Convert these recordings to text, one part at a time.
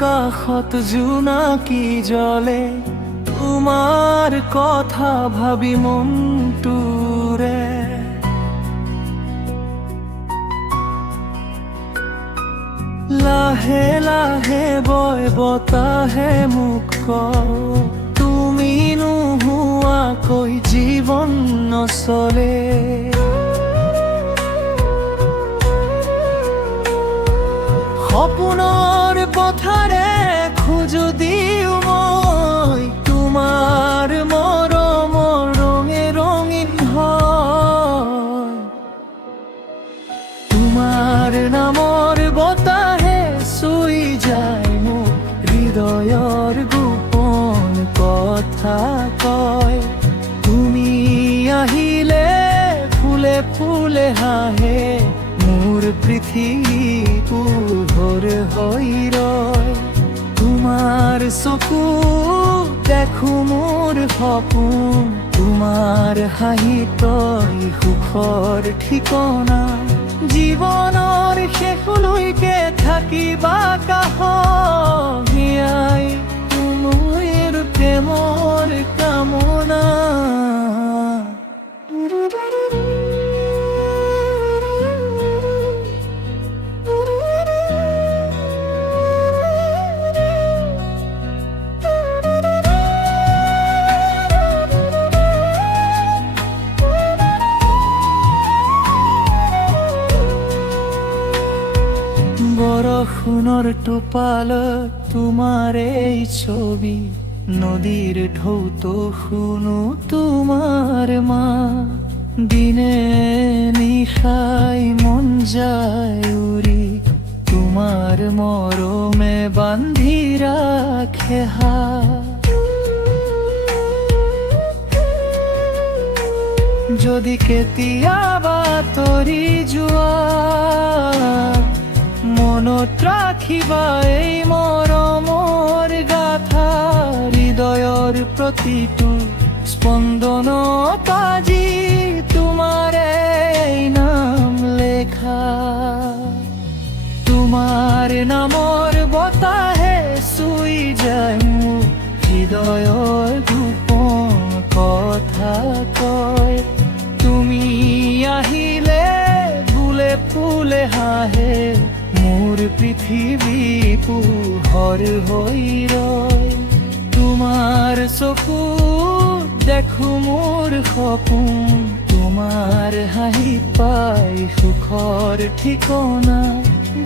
আকাশত জোনাকী জ্বলে, তোমাৰ কথা ভাবি মনটোৰে। লাহে লাহে বয় বতাহে মোক কয়, তুমি নোহোৱাকৈ জীৱন নচলে। সপোনৰ পথাৰে খোজো দিও মই, তোমাৰ মৰমৰ ৰঙে ৰঙীন হয়। তোমাৰ নামৰ বতাহে চুই যায় মোক, হৃদয়ৰ গোপন কথা কয়। তুমি আহিলে ফুলে ফুলে হাঁহে, মোৰ পৃথিৱী পোহৰ হৈ ৰয়। তোমাৰ চকু দেখো মোৰ সপোন, তোমাৰ হাঁহিতই সুখৰ ঠিকনা। জীৱনৰ শেষলৈকে থাকিবা কাষত, সেয়াই মোৰ প্ৰেমৰ কামনা। বৰষুণৰ টোপালত তোমাৰ এই ছবি, নদীৰ ঢৌতো শুনো তোমাৰ মাত। দিনে নিশাই মন যায় উৰি, তোমাৰ মৰমে বান্ধি ৰাখে হাত। যদি কেতিয়াবা তৰি যোৱা, মনত ৰাখিবা এই মৰমৰ গাথা। হৃদয়ৰ প্ৰতিটো স্পন্দনত আজি তোমাৰে নাম লেখা। তোমাৰ নামৰ বতাহে চুই যায় মোক, হৃদয়ৰ গোপন কথা কয়। তুমি আহিলে ফুলে ফুলে হাঁহে, মোৰ পৃথিৱী পোহৰ হৈ ৰয়। তোমাৰ চকু দেখো মোৰ সপোন, তোমাৰ হাঁহি পাই সুখৰ ঠিকনা।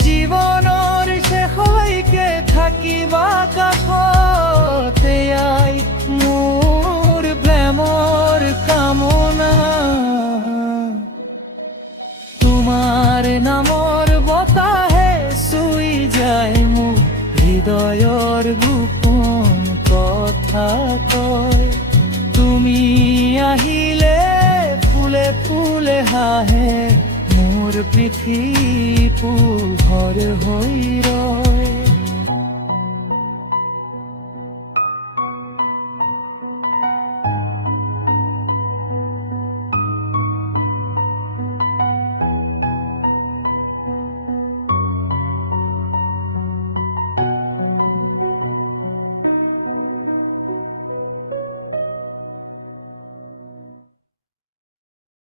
জীৱনৰ শেষলৈকে থাকিবা কাষত, এয়াই মোৰ প্ৰেমৰ কামনা। তোমাৰ নামৰ বতাহে চুই যায় মোক, হৃদয়ৰ গোপন কথা কয়। তুমি আহিলে ফুলে ফুলে হাঁহে, মোৰ পৃথিৱী পোহৰ হৈ ৰয়।